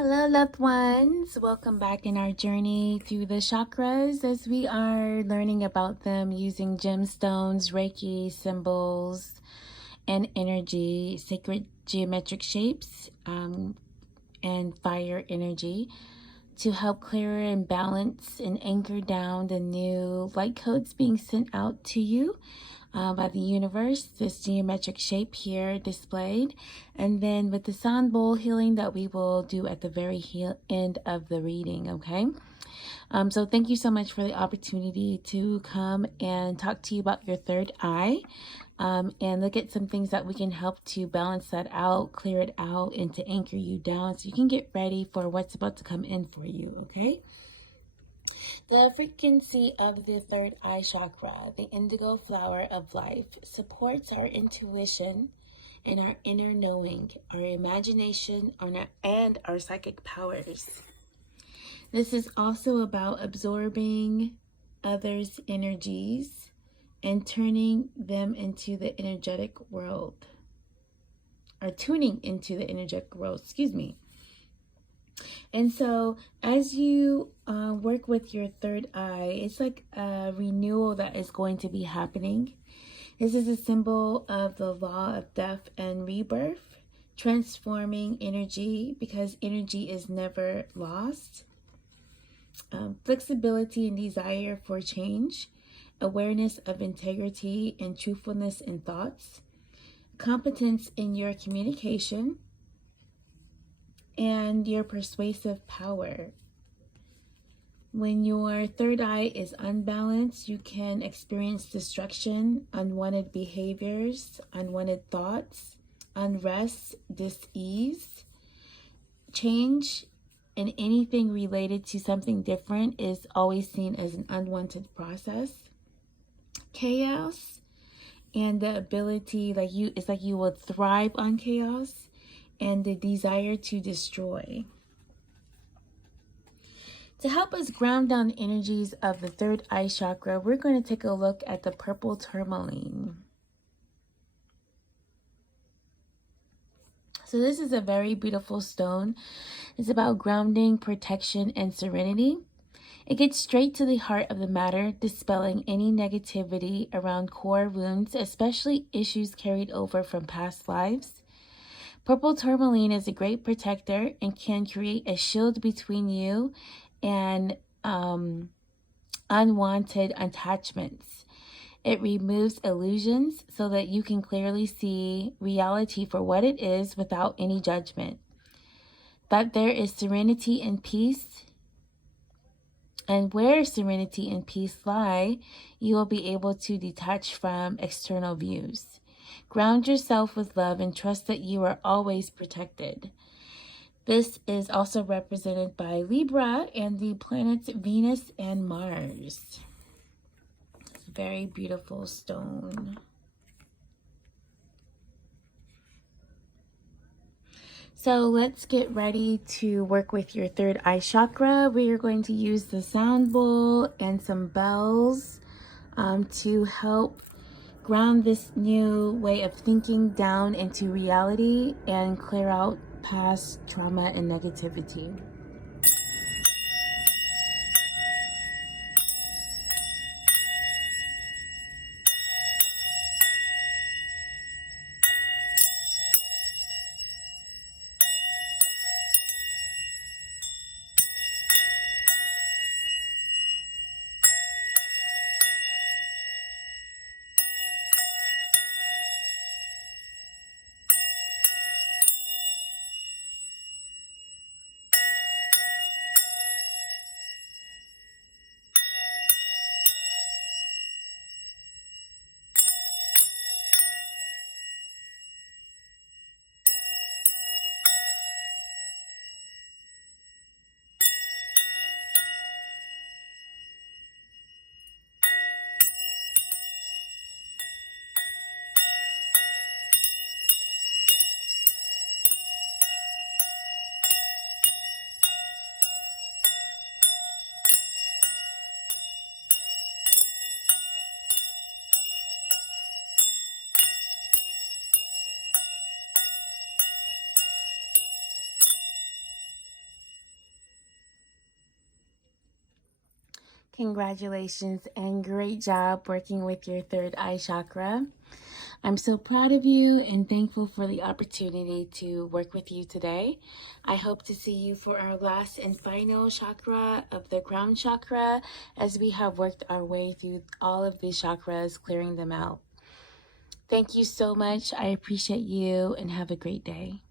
Hello, loved ones. Welcome back in our journey through the chakras as we are learning about them using gemstones, Reiki, symbols, and energy, sacred geometric shapes, and fire energy to help clear and balance and anchor down the new light codes being sent out to you by the universe, this geometric shape here displayed, and then with the sound bowl healing that we will do at the very end of the reading. Okay, so thank you so much for the opportunity to come and talk to you about your third eye, and look at some things that we can help to balance that out, clear it out, and to anchor you down so you can get ready for what's about to come in for you. Okay, the frequency of the third eye chakra, the indigo flower of life, supports our intuition and our inner knowing, our imagination, and our psychic powers. This is also about absorbing others' energies and turning them into the energetic world, or tuning into the energetic world, excuse me. And so as you work with your third eye, it's like a renewal that is going to be happening. This is a symbol of the law of death and rebirth, transforming energy because energy is never lost. Flexibility and desire for change, awareness of integrity and truthfulness in thoughts, competence in your communication, and your persuasive power. When your third eye is unbalanced, you can experience destruction, unwanted behaviors, unwanted thoughts, unrest, dis-ease. Change and anything related to something different is always seen as an unwanted process. Chaos and the ability, it's like you will thrive on chaos, and the desire to destroy. To help us ground down the energies of the third eye chakra, we're going to take a look at the purple tourmaline. So this is a very beautiful stone. It's about grounding, protection, and serenity. It gets straight to the heart of the matter, dispelling any negativity around core wounds, especially issues carried over from past lives. Purple tourmaline is a great protector and can create a shield between you and unwanted attachments. It removes illusions so that you can clearly see reality for what it is without any judgment. That there is serenity and peace. And where serenity and peace lie, you will be able to detach from external views. Ground yourself with love and trust that you are always protected. This is also represented by Libra and the planets Venus and Mars. It's a very beautiful stone. So let's get ready to work with your third eye chakra. We are going to use the sound bowl and some bells to help ground this new way of thinking down into reality and clear out past trauma and negativity. Congratulations and great job working with your third eye chakra. I'm so proud of you and thankful for the opportunity to work with you today. I hope to see you for our last and final chakra of the crown chakra as we have worked our way through all of the chakras, clearing them out. Thank you so much. I appreciate you and have a great day.